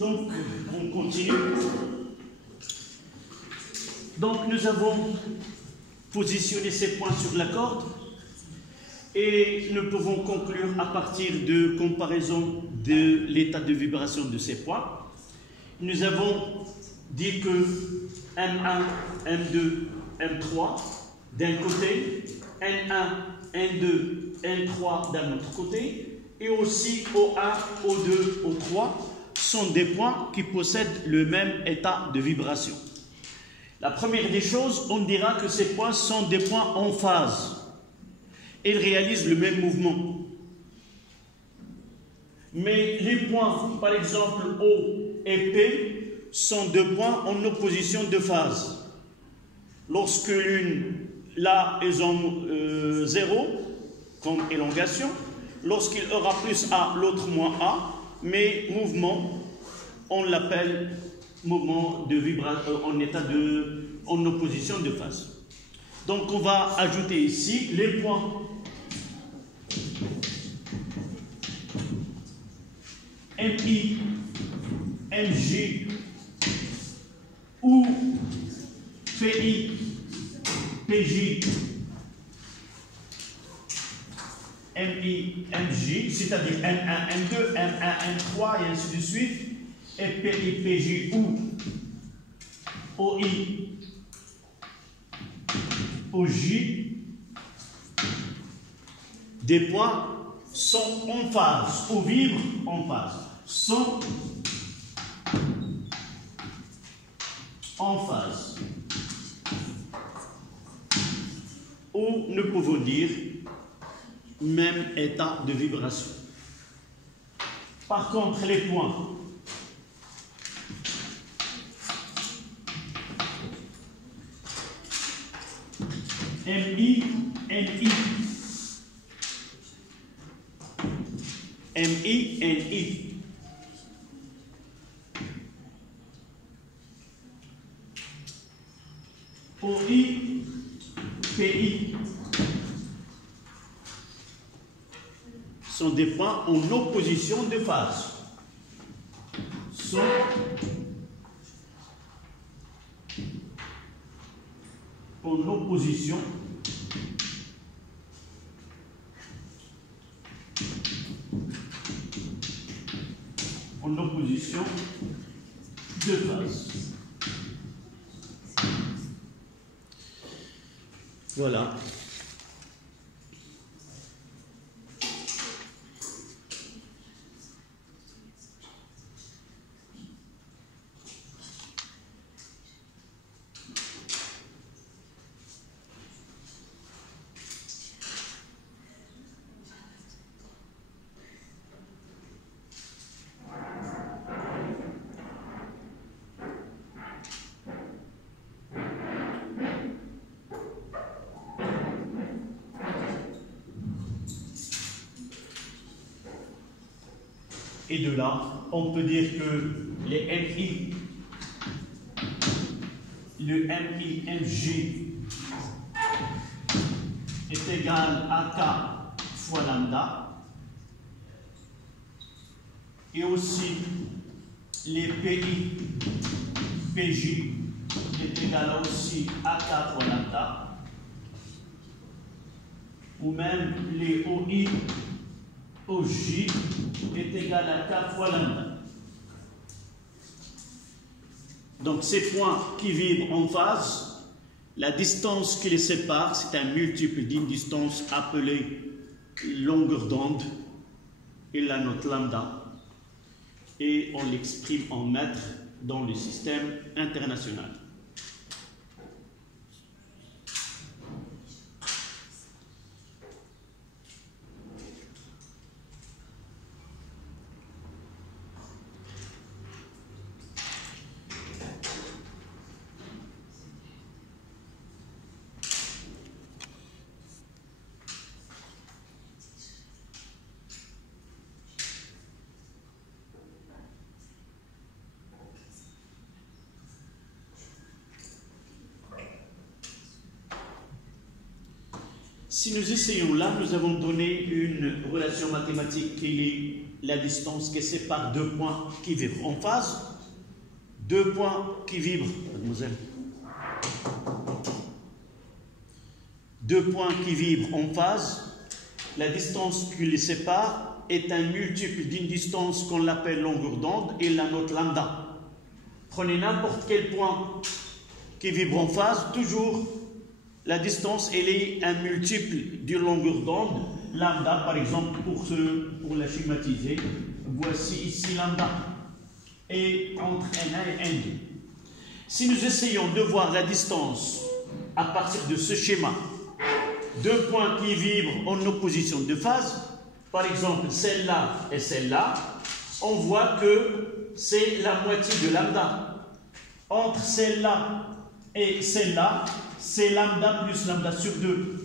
Donc, on continue. Donc, nous avons positionné ces points sur la corde et nous pouvons conclure à partir de comparaison de l'état de vibration de ces points. Nous avons dit que M1, M2, M3 d'un côté, N1, N2, N3 d'un autre côté, et aussi O1, O2, O3 sont des points qui possèdent le même état de vibration. La première des choses, on dira que ces points sont des points en phase. Ils réalisent le même mouvement. Mais les points, par exemple O et P, sont deux points en opposition de phase. Lorsque l'une, là, ils ont 0 comme élongation, lorsqu'il aura plus A, l'autre moins A, mais mouvement, on l'appelle mouvement de vibration en opposition de phase. Donc on va ajouter ici les points MI, MJ ou PI, PJ, MI, MJ, c'est-à-dire M1, M2, M1, M3 et ainsi de suite, et PI, PJ ou OI, OJ, des points sont en phase ou vibrent en phase, sont en phase. Ou nous pouvons dire même état de vibration. Par contre, les points MI, NI, MI, NI, OI, PI sont des points en opposition de phase. Sont en opposition de phase. Voilà. Et de là, on peut dire que les MI, le MI, MG est égal à K fois lambda. Et aussi, les PI, PJ est égal aussi à K fois lambda. Ou même les OI, OJ est égal à K fois lambda. Donc ces points qui vibrent en phase, la distance qui les sépare, c'est un multiple d'une distance appelée longueur d'onde, et la note lambda, et on l'exprime en mètres dans le système international. Si nous essayons là, nous avons donné une relation mathématique qui est la distance qui sépare deux points qui vibrent en phase. Deux points qui vibrent, mademoiselle. Deux points qui vibrent en phase. La distance qui les sépare est un multiple d'une distance qu'on appelle longueur d'onde et la note lambda. Prenez n'importe quel point qui vibre en phase, toujours la distance elle est un multiple d'une longueur d'onde. Lambda, par exemple, pour la schématiser, voici ici lambda. Et entre N1 et N2. Si nous essayons de voir la distance à partir de ce schéma, deux points qui vibrent en opposition de phase, par exemple celle-là et celle-là, on voit que c'est la moitié de lambda. Entre celle-là et celle-là, c'est lambda plus lambda sur 2.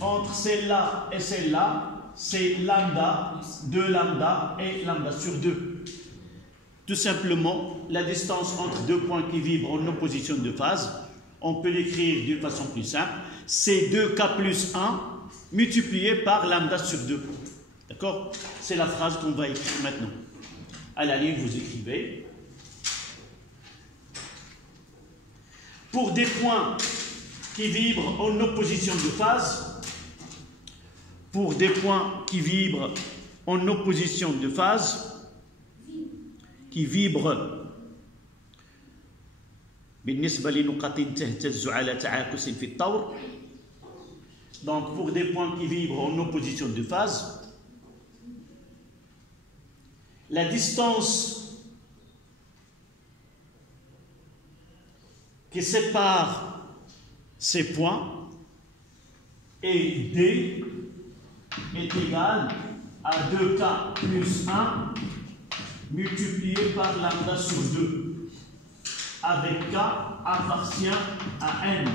Entre celle-là et celle-là, c'est lambda, 2 lambda et lambda sur 2. Tout simplement, la distance entre deux points qui vibrent en opposition de phase, on peut l'écrire d'une façon plus simple, c'est 2k plus 1 multiplié par lambda sur 2. D'accord? C'est la phrase qu'on va écrire maintenant. À la ligne, vous écrivez. Pour des points qui vibrent en opposition de phase, pour des points qui vibrent en opposition de phase, qui vibrent بالنسبة لنقاط تهتز على تعاكس في الطور. Donc pour des points qui vibrent en opposition de phase, la distance qui sépare ces points et D est égale à 2K plus 1 multiplié par lambda sur 2, avec K appartient à N.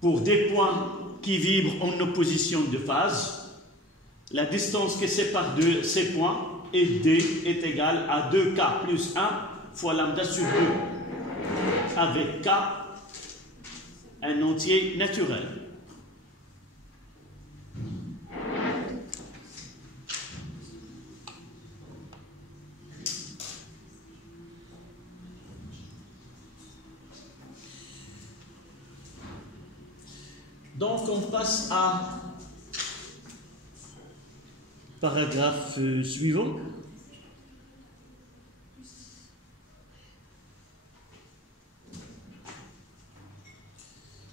Pour des points qui vibrent en opposition de phase, la distance qui sépare ces points et D est égale à 2K plus 1 fois lambda sur 2, avec K un entier naturel. Donc on passe à paragraphe suivant.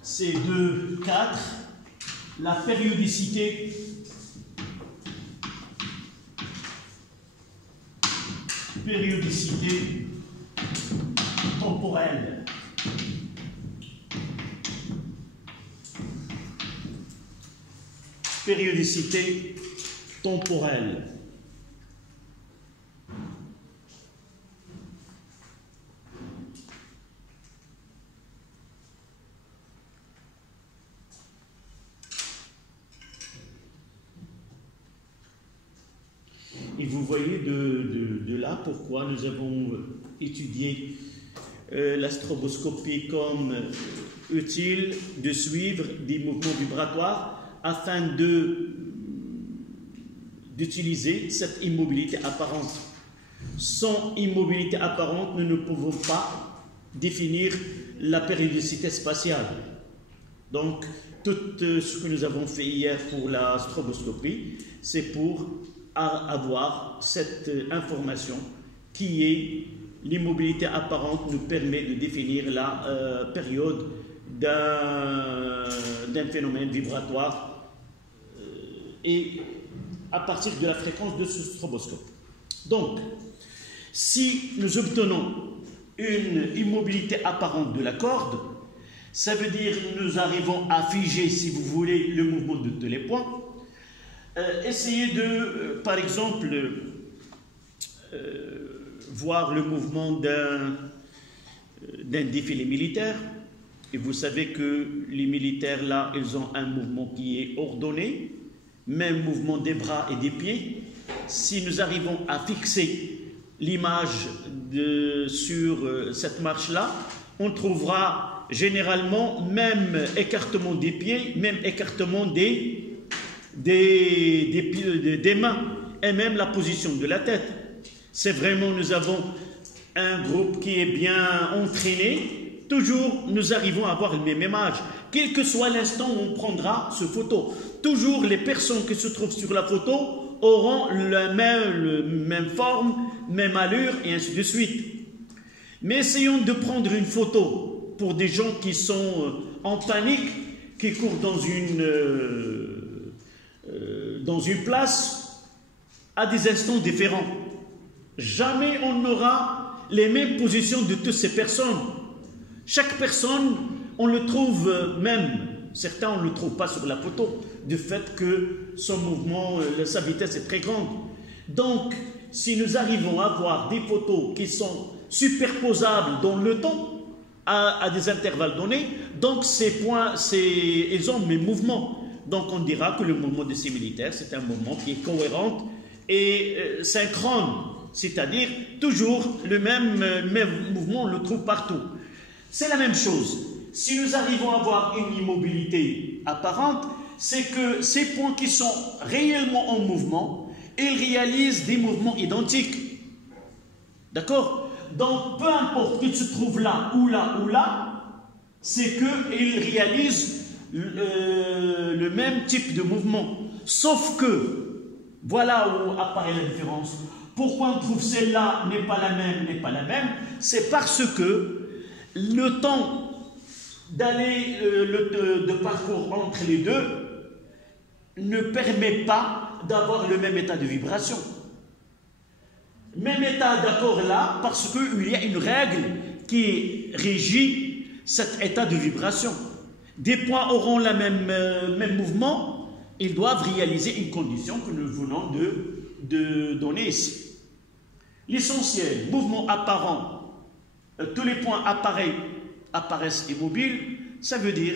C'est de 4, la périodicité temporelle. Périodicité temporelle. Et vous voyez de là pourquoi nous avons étudié la stroboscopie comme utile de suivre des mouvements vibratoires afin d'utiliser cette immobilité apparente. Sans immobilité apparente, nous ne pouvons pas définir la périodicité spatiale. Donc, tout ce que nous avons fait hier pour la stroboscopie, c'est pour avoir cette information qui est l'immobilité apparente nous permet de définir la période d'un phénomène vibratoire et à partir de la fréquence de ce stroboscope. Donc, si nous obtenons une immobilité apparente de la corde, ça veut dire que nous arrivons à figer, si vous voulez, le mouvement de tous les points. Essayez de, par exemple, voir le mouvement d'un défilé militaire. Et vous savez que les militaires, là, ils ont un mouvement qui est ordonné, même mouvement des bras et des pieds. Si nous arrivons à fixer l'image sur cette marche-là, on trouvera généralement même écartement des pieds, même écartement des des mains et même la position de la tête. C'est vraiment, nous avons un groupe qui est bien entraîné, toujours nous arrivons à avoir le même image. Quel que soit l'instant où on prendra ce photo, toujours les personnes qui se trouvent sur la photo auront la même forme, même allure et ainsi de suite. Mais essayons de prendre une photo pour des gens qui sont en panique, qui courent dans une place à des instants différents. Jamais on n'aura les mêmes positions de toutes ces personnes. Chaque personne, on le trouve même, certains on ne le trouve pas sur la photo, du fait que son mouvement, sa vitesse est très grande. Donc, si nous arrivons à avoir des photos qui sont superposables dans le temps, à des intervalles donnés, donc ces points, ils ont le même mouvement. Donc on dira que le mouvement de ces militaires, c'est un mouvement qui est cohérent et synchrone, c'est-à-dire toujours le même mouvement, on le trouve partout. C'est la même chose. Si nous arrivons à avoir une immobilité apparente, c'est que ces points qui sont réellement en mouvement, ils réalisent des mouvements identiques. D'accord? Donc, peu importe qu'il se trouve là ou là ou là, c'est qu'ils réalisent le même type de mouvement. Sauf que, voilà où apparaît la différence. Pourquoi on trouve celle-là n'est pas la même, c'est parce que le temps d'aller, de parcours entre les deux ne permet pas d'avoir le même état de vibration. Même état d'accord là, parce qu'il y a une règle qui régit cet état de vibration. Des points auront le même mouvement, ils doivent réaliser une condition que nous venons de donner ici. L'essentiel, mouvement apparent, tous les points apparaissent immobiles, ça veut dire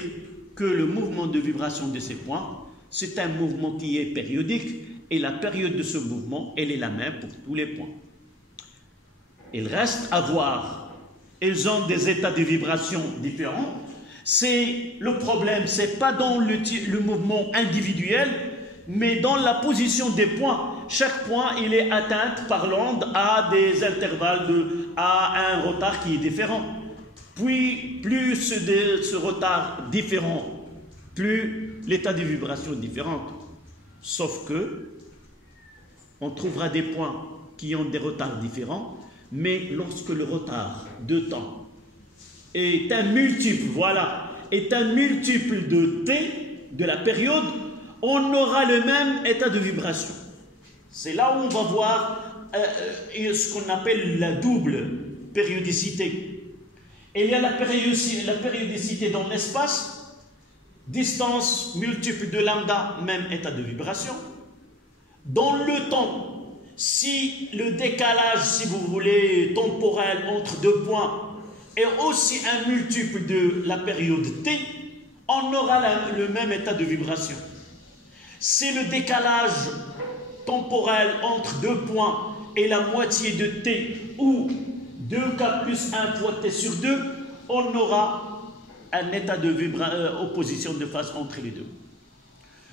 que le mouvement de vibration de ces points, c'est un mouvement qui est périodique, et la période de ce mouvement, elle est la même pour tous les points. Il reste à voir. Ils ont des états de vibration différents. Le problème, ce n'est pas dans le mouvement individuel, mais dans la position des points. Chaque point, il est atteint par l'onde à des intervalles, à un retard qui est différent. Puis, plus ce retard différent, plus l'état de vibration est différent. Sauf que, on trouvera des points qui ont des retards différents, mais lorsque le retard de temps est un multiple, est un multiple de t, de la période, on aura le même état de vibration. C'est là où on va voir ce qu'on appelle la double périodicité. Il y a la périodicité dans l'espace, distance multiple de lambda, même état de vibration. Dans le temps, si le décalage, si vous voulez, temporel entre deux points est aussi un multiple de la période t, on aura le même état de vibration. Si le décalage temporel entre deux points est la moitié de t, ou 2k plus 1 fois t sur 2, on aura un état de opposition de phase entre les deux.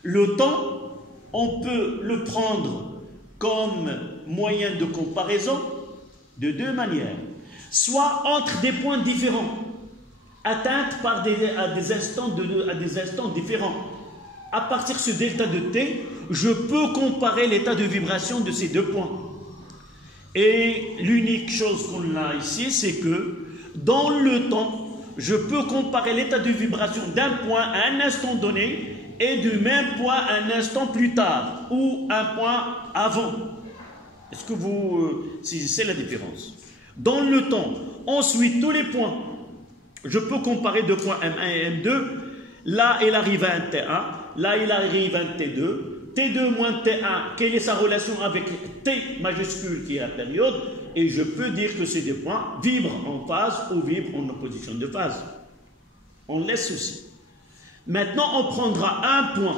Le temps, on peut le prendre comme moyen de comparaison de deux manières. Soit entre des points différents, atteints à des instants différents. À partir de ce delta de t, je peux comparer l'état de vibration de ces deux points. Et l'unique chose qu'on a ici, c'est que dans le temps, je peux comparer l'état de vibration d'un point à un instant donné et du même point à un instant plus tard ou un point avant. Est-ce que vous saisissez la différence? Dans le temps, ensuite, tous les points, je peux comparer deux points M1 et M2. Là, il arrive à un T1. Là, il arrive à un T2. T2 moins T1, quelle est sa relation avec T majuscule qui est la période? Et je peux dire que ces deux points vibrent en phase ou vibrent en opposition de phase. On laisse ceci. Maintenant, on prendra un point.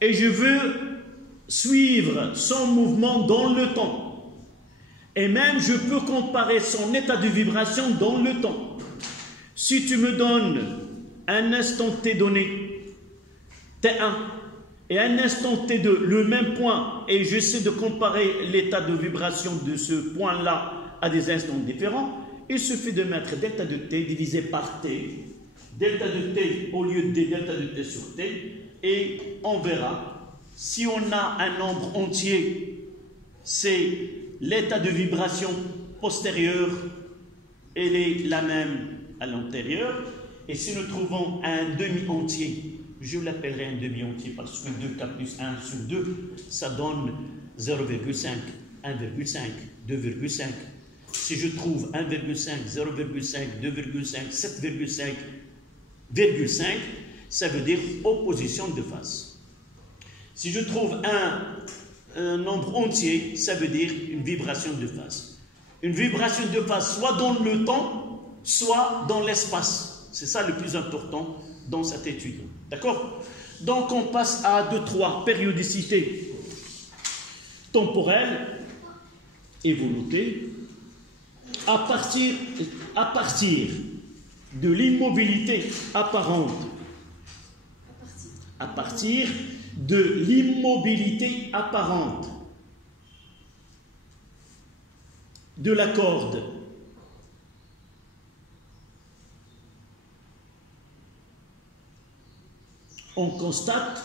Et je veux suivre son mouvement dans le temps. Et même, je peux comparer son état de vibration dans le temps. Si tu me donnes un instant T donné, T1 et un instant T2, le même point, et j'essaie de comparer l'état de vibration de ce point-là à des instants différents, il suffit de mettre delta de T divisé par T, delta de T au lieu de delta de T sur T, et on verra si on a un nombre entier, c'est l'état de vibration postérieure, elle est la même à l'antérieur, et si nous trouvons un demi-entier, je l'appellerai un demi-entier parce que 2K plus 1 sur 2, ça donne 0,5, 1,5, 2,5. Si je trouve 1,5, 0,5, 2,5, 7,5, 0,5, ça veut dire opposition de phase. Si je trouve un nombre entier, ça veut dire une vibration de phase. Une vibration de phase soit dans le temps, soit dans l'espace. C'est ça le plus important dans cette étude. D'accord? Donc on passe à 2-3 périodicités temporelles et volonté. À partir de l'immobilité apparente, à partir de l'immobilité apparente de la corde, on constate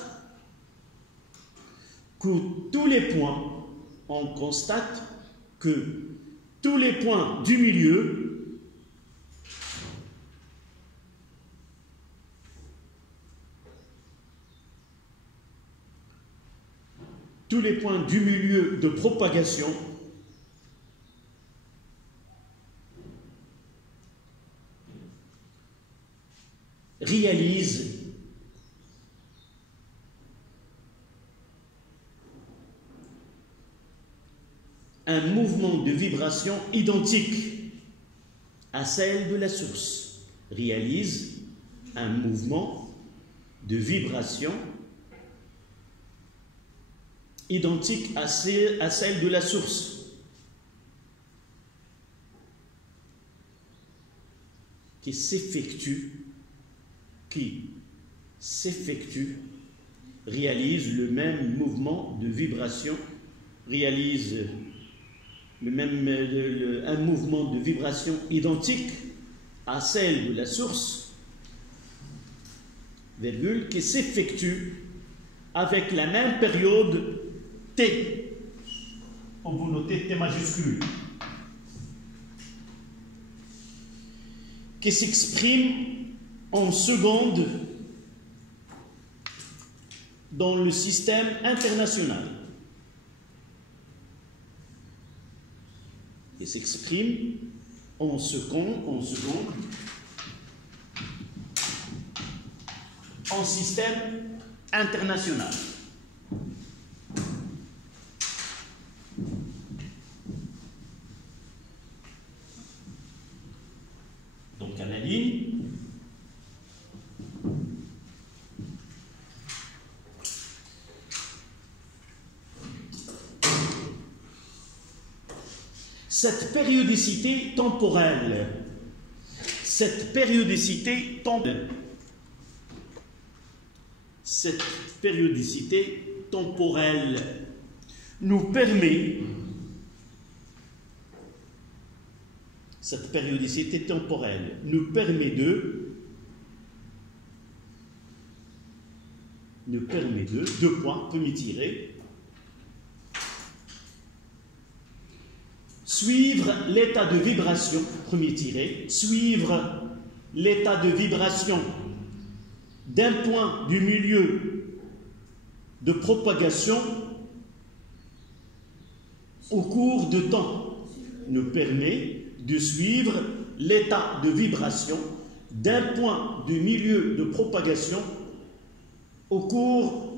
que tous les points du milieu de propagation réalisent un mouvement de vibration identique à celle de la source. Réalise un mouvement de vibration identique à celle de la source, qui s'effectue, réalise le même mouvement de vibration, réalise un mouvement de vibration identique à celle de la source, virgule, qui s'effectue avec la même période T. On vous notez T majuscule, qui s'exprime en secondes dans le système international. Et s'exprime en secondes en système international. Donc à la ligne, cette périodicité temporelle nous permet de, deux points, premier tiré, suivre l'état de vibration, premier tiré, suivre l'état de vibration d'un point du milieu de propagation au cours de temps, nous permet de suivre l'état de vibration d'un point du milieu de propagation au cours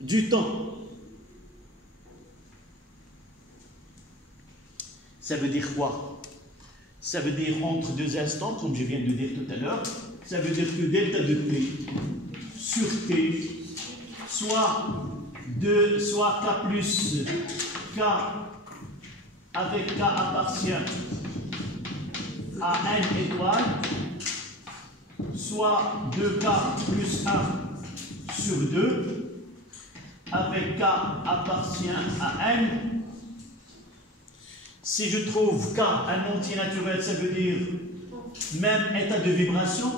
du temps. Ça veut dire quoi? Ça veut dire entre deux instants, comme je viens de dire tout à l'heure. Ça veut dire que delta de T sur T, soit K plus K avec K appartient à n étoile, soit 2K plus 1 sur 2, avec K appartient à N. Si je trouve K un entier naturel, ça veut dire même état de vibration.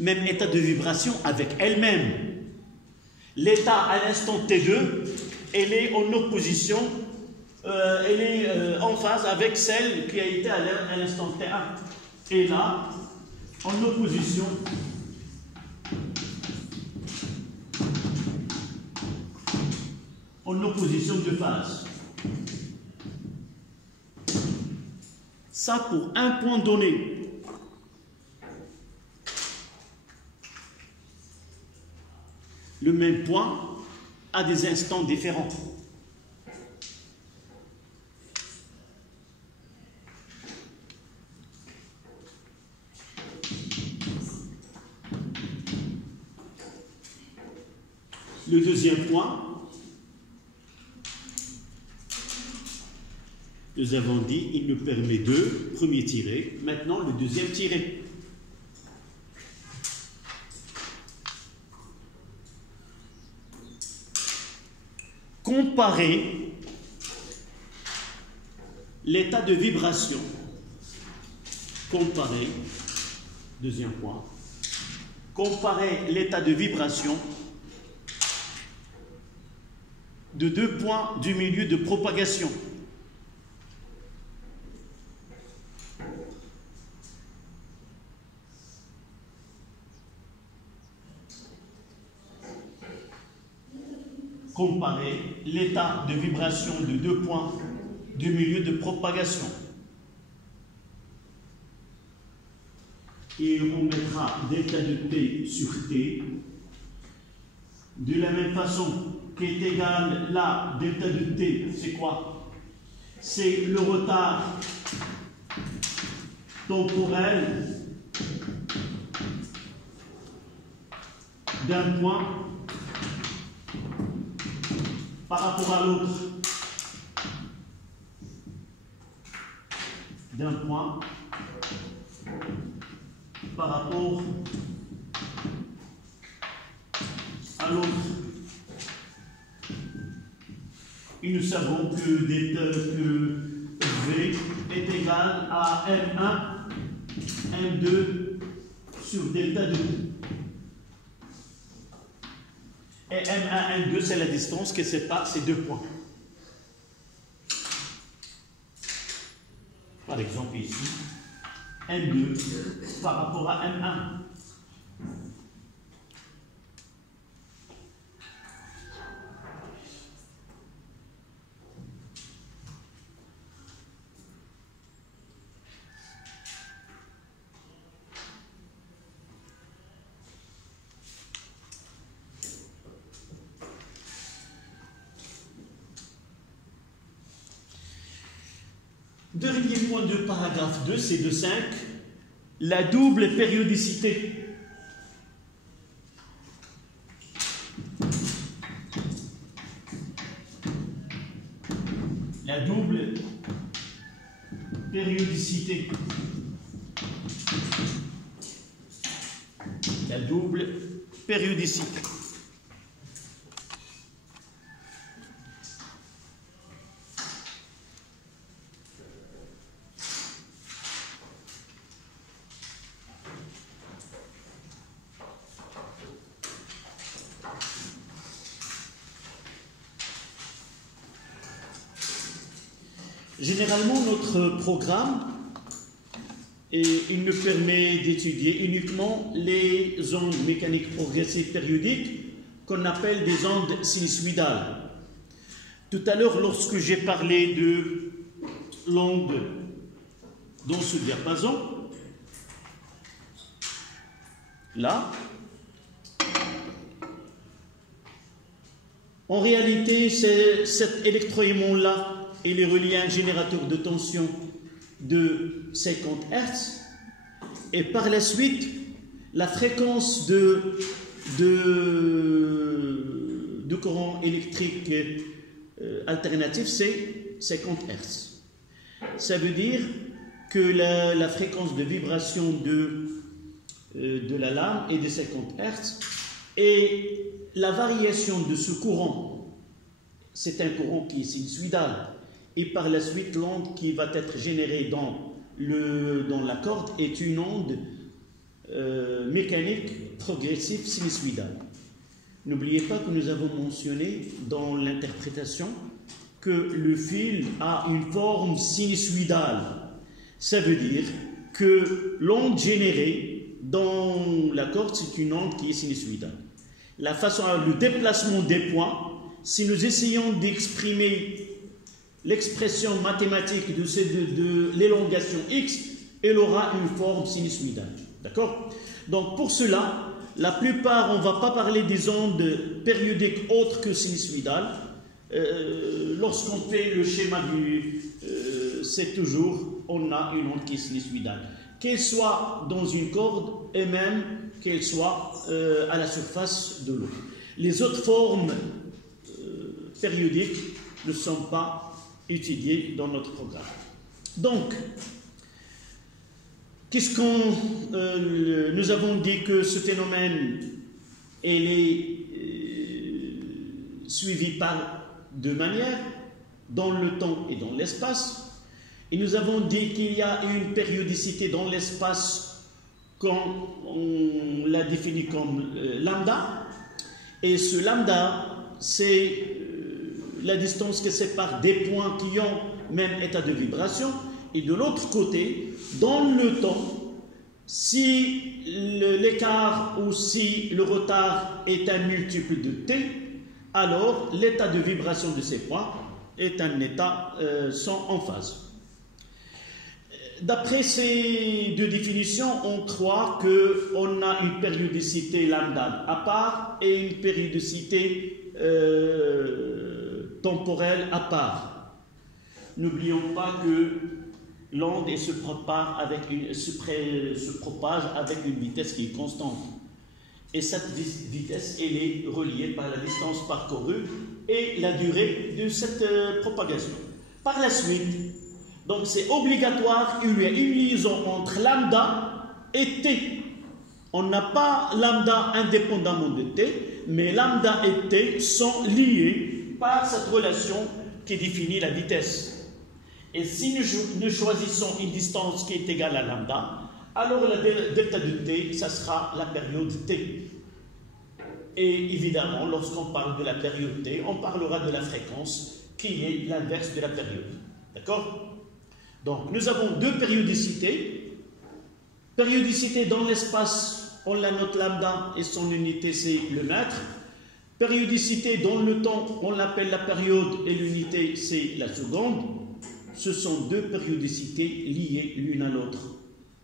Même état de vibration avec elle-même. L'état à l'instant T2, elle est en opposition, elle est en phase avec celle qui a été à l'instant T1. Et là, en opposition de phase. Ça pour un point donné. Le même point à des instants différents. Le deuxième point, nous avons dit, il nous permet de, premier tiré, maintenant le deuxième tiré. Comparer l'état de vibration. Comparer, deuxième point, comparer l'état de vibration de deux points du milieu de propagation. Comparer l'état de vibration de deux points du milieu de propagation. Et on mettra delta de T sur T de la même façon qui est égal là, delta de T, c'est quoi? C'est le retard temporel d'un point par rapport à l'autre. D'un point par rapport à l'autre. Et nous savons que V est égal à M1, M2 sur delta 2. Et M1, M2, c'est la distance qui sépare ces deux points. Par exemple ici, M2 par rapport à M1. Dernier point de paragraphe 2, c'est de 5, la double périodicité. La double périodicité. La double périodicité. Généralement, notre programme, il nous permet d'étudier uniquement les ondes mécaniques progressives périodiques qu'on appelle des ondes sinusoïdales. Tout à l'heure, lorsque j'ai parlé de l'onde dans ce diapason, là, en réalité, c'est cet électroaimant-là, il est relié à un générateur de tension de 50 Hz, et par la suite, la fréquence de de courant électrique alternatif, c'est 50 Hz. Ça veut dire que la fréquence de vibration de la lame est de 50 Hz et la variation de ce courant, c'est un courant qui est sinusoïdal et par la suite l'onde qui va être générée dans la corde est une onde mécanique progressive sinusoïdale. N'oubliez pas que nous avons mentionné dans l'interprétation que le fil a une forme sinusoïdale. Ça veut dire que l'onde générée dans la corde, c'est une onde qui est sinusoïdale. La façon, le déplacement des points, si nous essayons d'exprimer l'expression mathématique de l'élongation x, elle aura une forme sinusoïdale. D'accord? Donc pour cela, la plupart, on ne va pas parler des ondes périodiques autres que sinusoïdales. Lorsqu'on fait le schéma c'est toujours, on a une onde qui est sinusoïdale. Qu'elle soit dans une corde et même qu'elle soit à la surface de l'eau. Les autres formes périodiques ne sont pas étudiées dans notre programme. Donc, nous avons dit que ce phénomène est suivi par deux manières, dans le temps et dans l'espace. Et nous avons dit qu'il y a une périodicité dans l'espace quand on l'a défini comme lambda. Et ce lambda, c'est la distance qui sépare des points qui ont même état de vibration. Et de l'autre côté, dans le temps, si l'écart ou si le retard est un multiple de t, alors l'état de vibration de ces points est un état sont en phase. D'après ces deux définitions, on croit qu'on a une périodicité lambda à part et une périodicité temporelle à part. N'oublions pas que l'onde se propage avec une vitesse qui est constante. Et cette vitesse, elle est reliée par la distance parcourue et la durée de cette propagation. Par la suite, donc c'est obligatoire qu'il y ait une liaison entre lambda et t. On n'a pas lambda indépendamment de t, mais lambda et t sont liés par cette relation qui définit la vitesse. Et si nous choisissons une distance qui est égale à lambda, alors la delta de t, ça sera la période t. Et évidemment, lorsqu'on parle de la période t, on parlera de la fréquence qui est l'inverse de la période. D'accord? Donc, nous avons deux périodicités. Périodicité dans l'espace, on la note lambda et son unité c'est le mètre. Périodicité dans le temps, on l'appelle la période et l'unité c'est la seconde. Ce sont deux périodicités liées l'une à l'autre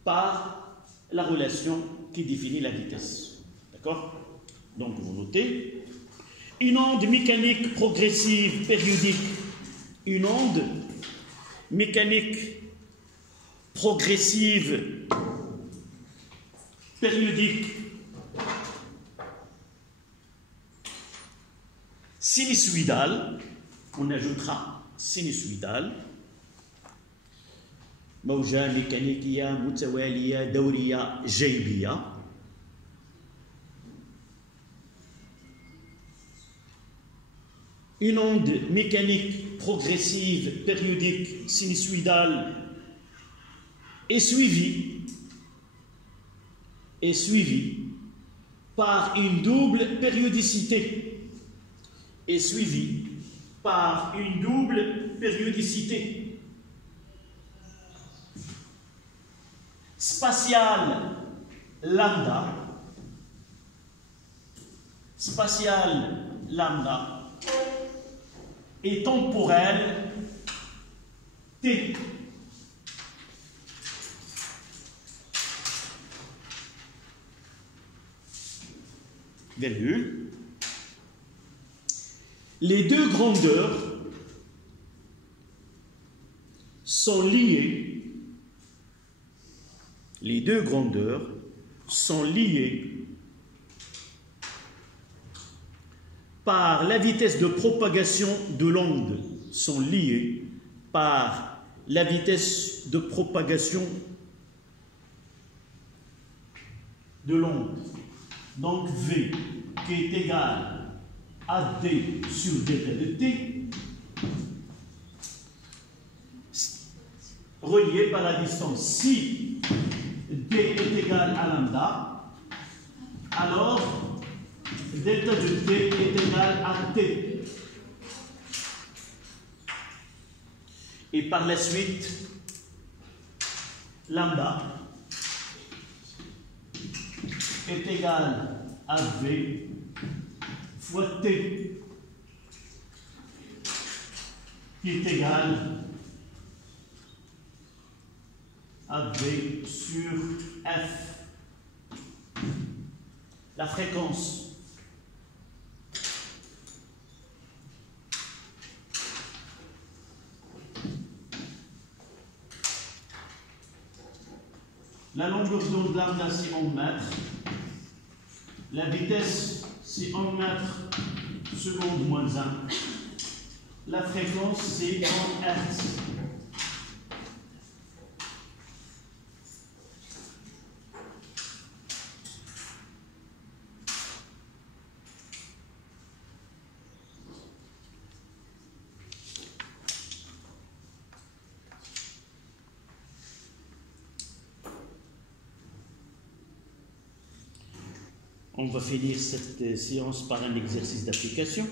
par la relation qui définit la vitesse. D'accord? Donc vous notez, une onde mécanique progressive périodique, une onde mécanique progressive périodique sinusoïdale, on ajoutera sinusoïdale, موجة ميكانيكية متوالية دورية جيبية. Une onde mécanique progressive périodique sinusoïdale est suivie par une double périodicité. Est suivie par une double périodicité. Spatiale lambda, et temporelle t. Virgule. Les deux grandeurs sont liées. Les deux grandeurs sont liées par la vitesse de propagation de l'onde sont liées par la vitesse de propagation de l'onde. Donc V qui est égal à D sur delta de T, relié par la distance. Si D est égal à lambda, alors delta de T est égal à T. Et par la suite, lambda est égal à V fois T, qui est égal à V sur F. La fréquence. La longueur d'onde lambda c'est en mètres. La vitesse c'est en mètres seconde moins 1. La fréquence c'est en hertz. On va finir cette séance par un exercice d'application.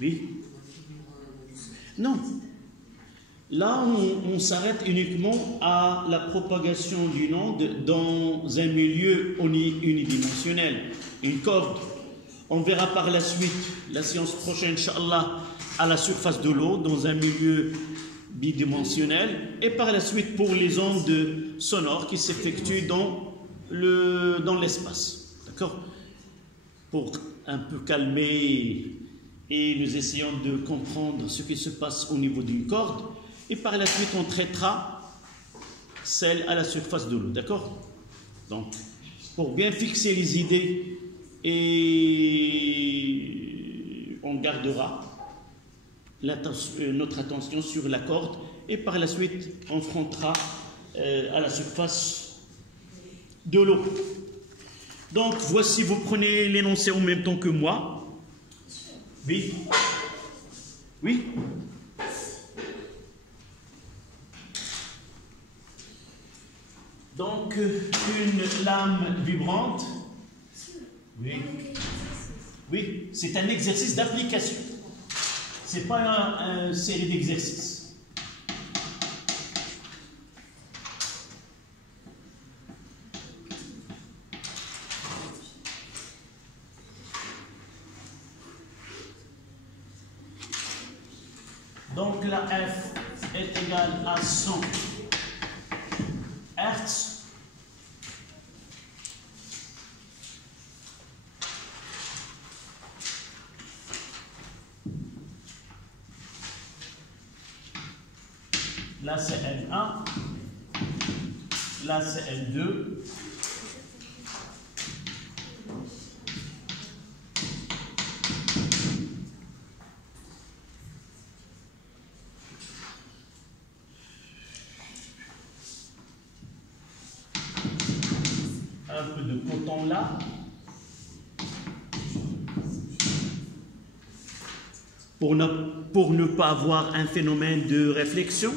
Oui? Non. Là, on s'arrête uniquement à la propagation d'une onde dans un milieu unidimensionnel, une corde. On verra par la suite, la séance prochaine, Inch'Allah, à la surface de l'eau, dans un milieu bidimensionnel, et par la suite pour les ondes sonores qui s'effectuent dans l'espace. D'accord? Pour un peu calmer. Et nous essayons de comprendre ce qui se passe au niveau d'une corde. Et par la suite, on traitera celle à la surface de l'eau. D'accord? Donc, pour bien fixer les idées, et on gardera notre attention sur la corde. Et par la suite, on frontera à la surface de l'eau. Donc, voici, vous prenez l'énoncé en même temps que moi. Oui. Oui. Donc, une lame vibrante. Oui. Oui, c'est un exercice d'application. Ce n'est pas une série d'exercices. Donc la F est égale à 100 Hertz. Là c'est L1, là c'est L2. Un peu de coton là. Pour ne pas avoir un phénomène de réflexion.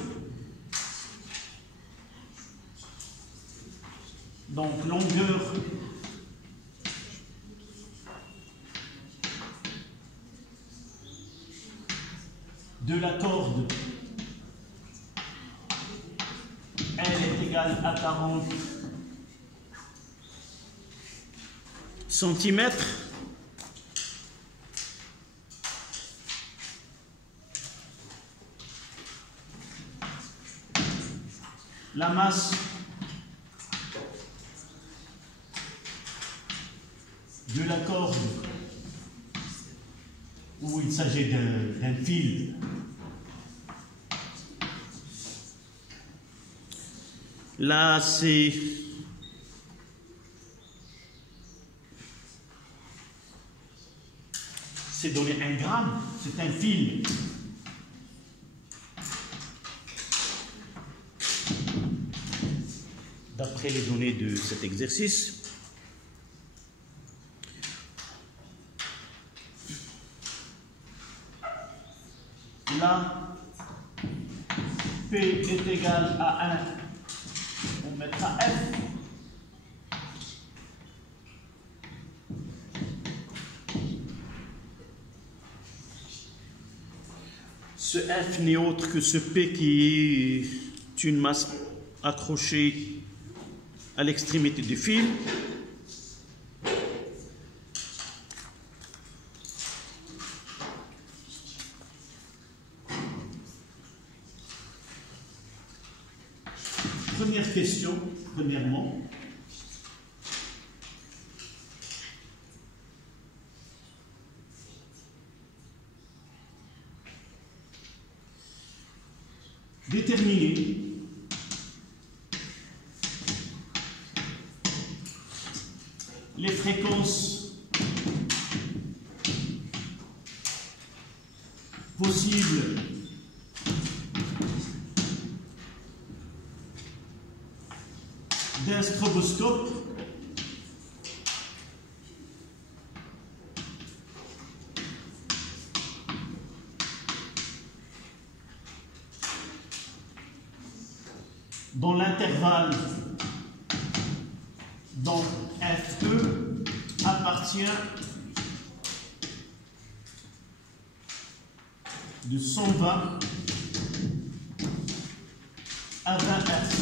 Donc longueur de la corde, elle est égale à 40 centimètres. la masse de la corde où il s'agit d'un fil. Là, c'est donné 1 gramme, c'est un fil. D'après les données de cet exercice. Là, P est égal à 1, on mettra F. Ce F n'est autre que ce P qui est une masse accrochée à l'extrémité du fil. Première question, premièrement. Déterminer les fréquences possibles d'un stroboscope dans l'intervalle dont FE appartient de 120 à 20 Hz.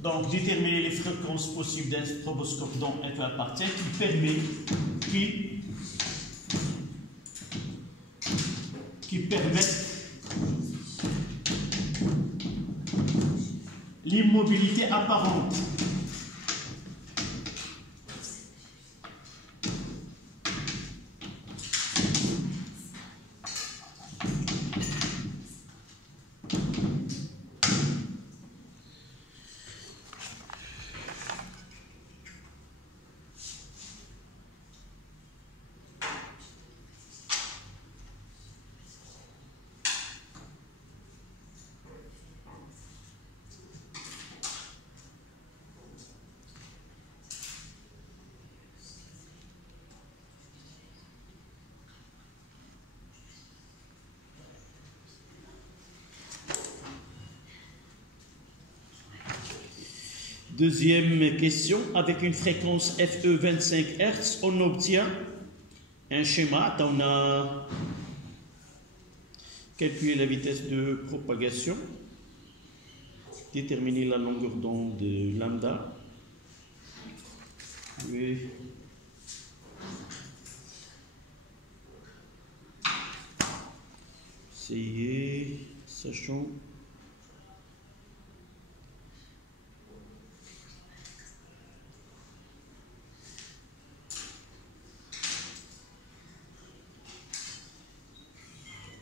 Donc, déterminer les fréquences possibles d'un stroboscope dont FE appartient, qui permettent l'immobilité apparente. Deuxième question, avec une fréquence FE 25 Hz, on obtient un schéma. On a calculé la vitesse de propagation, déterminer la longueur d'onde de lambda. Oui. Essayez, sachant.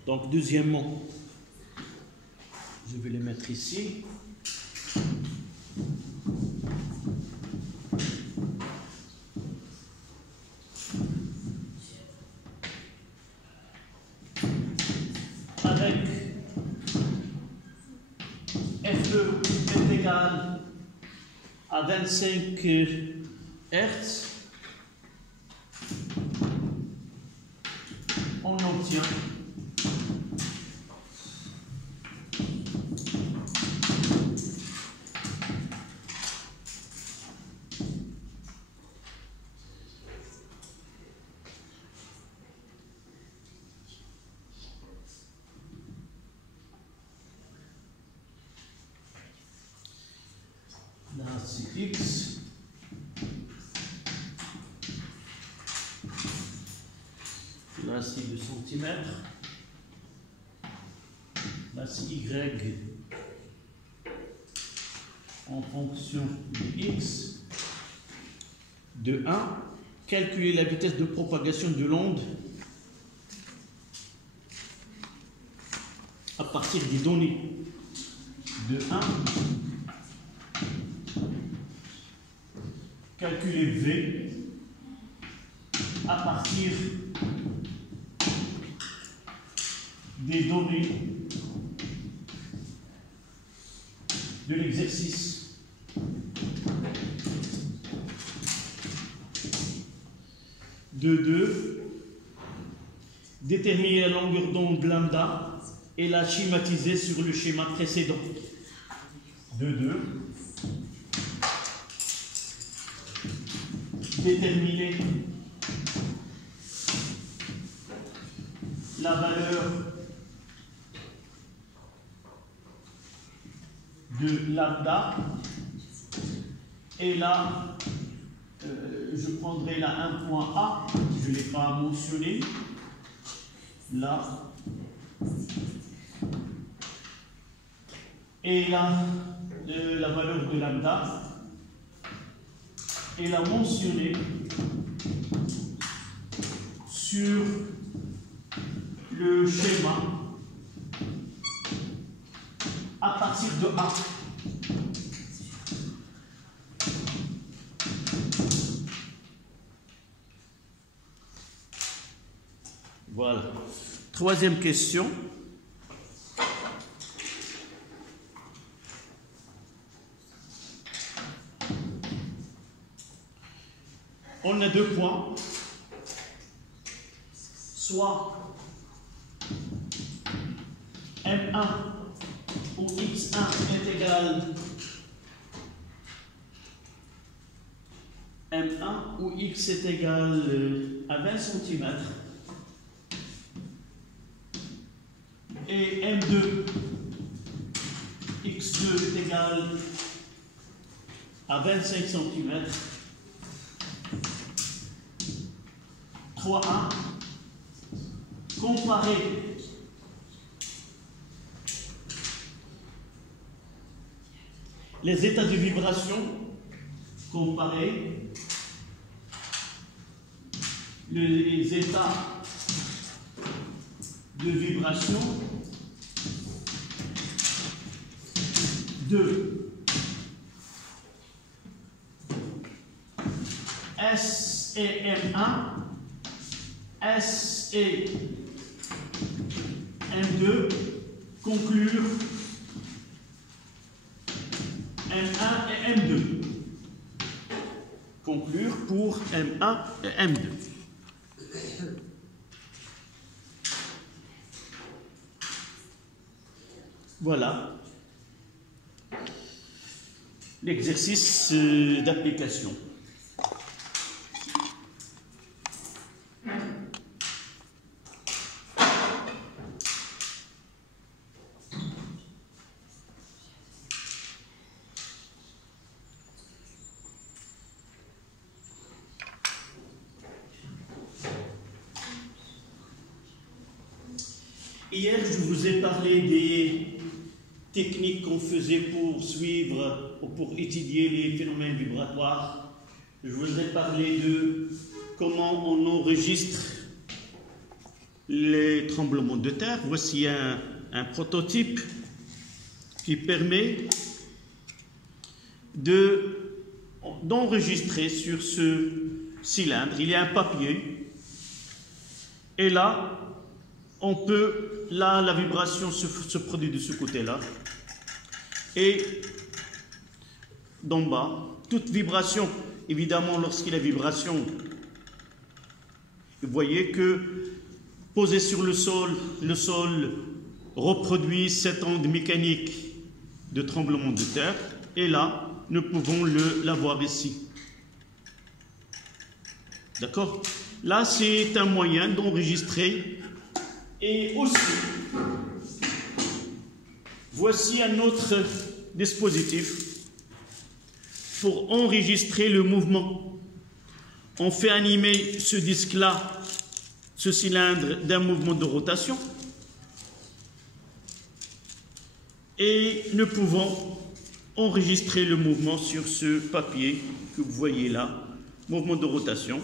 Donc, deuxièmement, je vais les mettre ici. Avec FE est égal à 25 Hz, on obtient là c'est X Là, c'est 2 cm. Là, c'est Y en fonction de X de 1. Calculer la vitesse de propagation de l'onde à partir des données de 1. Calculer V à partir des données de l'exercice. De 2, déterminer la longueur d'onde lambda et la schématiser sur le schéma précédent. De 2, déterminer la valeur de lambda, et là je prendrai là un point A, je ne l'ai pas mentionné, là, et là la valeur de lambda, et la mentionner sur le schéma à partir de A. Voilà. Troisième question. On a 2 points. Soit M1 ou X1 est égal M1 ou X est égal à 20 cm et M2 X2 est égal à 25 cm. 3A, comparer les états de vibration, comparer les états de vibration de S et M1, S et M2, conclure M1 et M2. Conclure pour M1 et M2. Voilà l'exercice d'application. Hier, je vous ai parlé des techniques qu'on faisait pour suivre ou pour étudier les phénomènes vibratoires. Je vous ai parlé de comment on enregistre les tremblements de terre. Voici un prototype qui permet d'enregistrer sur ce cylindre. Il y a un papier et là, on peut, là, la vibration se produit de ce côté-là. Et d'en bas, toute vibration, évidemment, lorsqu'il y a vibration, vous voyez que posé sur le sol reproduit cette onde mécanique de tremblement de terre. Et là, nous pouvons l'avoir ici. D'accord? Là, c'est un moyen d'enregistrer. Et aussi, voici un autre dispositif pour enregistrer le mouvement. On fait animer ce disque-là ce cylindre d'un mouvement de rotation et nous pouvons enregistrer le mouvement sur ce papier que vous voyez là, mouvement de rotation,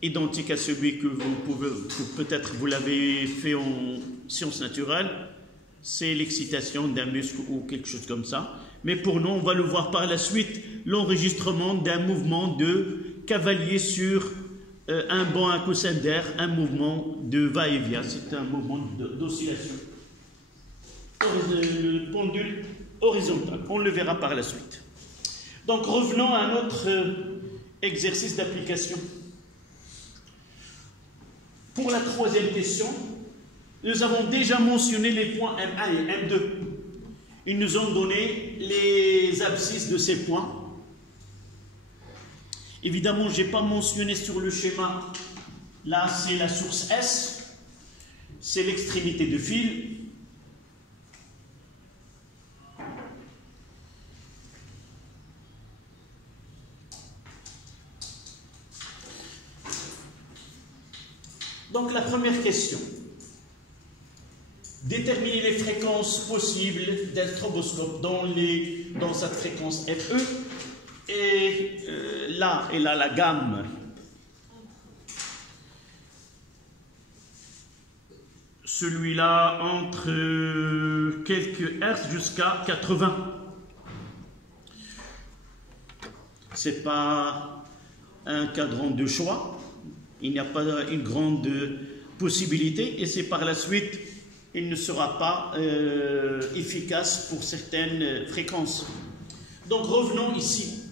identique à celui que vous pouvez, peut-être vous l'avez fait en sciences naturelles, c'est l'excitation d'un muscle ou quelque chose comme ça. Mais pour nous, on va le voir par la suite, l'enregistrement d'un mouvement de cavalier sur un banc à coussin d'air, un mouvement de va-et-vient, c'est un mouvement d'oscillation. Le pendule horizontal, on le verra par la suite. Donc revenons à notre exercice d'application. Pour la troisième question, nous avons déjà mentionné les points M1 et M2. Ils nous ont donné les abscisses de ces points. Évidemment, je n'ai pas mentionné sur le schéma, là c'est la source S, c'est l'extrémité de fil. Donc la première question, déterminer les fréquences possibles d'un stroboscope dans sa fréquence FE et là la gamme celui-là entre quelques hertz jusqu'à 80. C'est pas un cadran de choix. Il n'y a pas une grande possibilité et c'est par la suite, il ne sera pas efficace pour certaines fréquences. Donc revenons ici.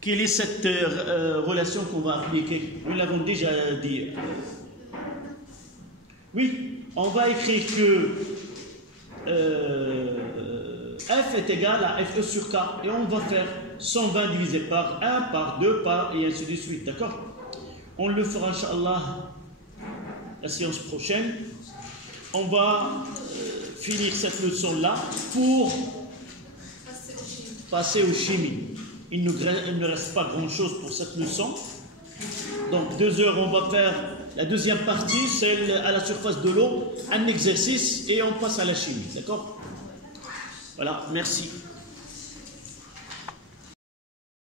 Quelle est cette relation qu'on va appliquer? Nous l'avons déjà dit. Oui, on va écrire que F est égal à FE sur K et on va faire 120 divisé par 1, par 2, par et ainsi de suite, d'accord? On le fera, Inch'Allah, la séance prochaine. On va finir cette leçon-là pour passer aux chimies. Il ne reste pas grand-chose pour cette leçon. Donc 2 heures, on va faire la deuxième partie, celle à la surface de l'eau, un exercice et on passe à la chimie, d'accord? Voilà, merci.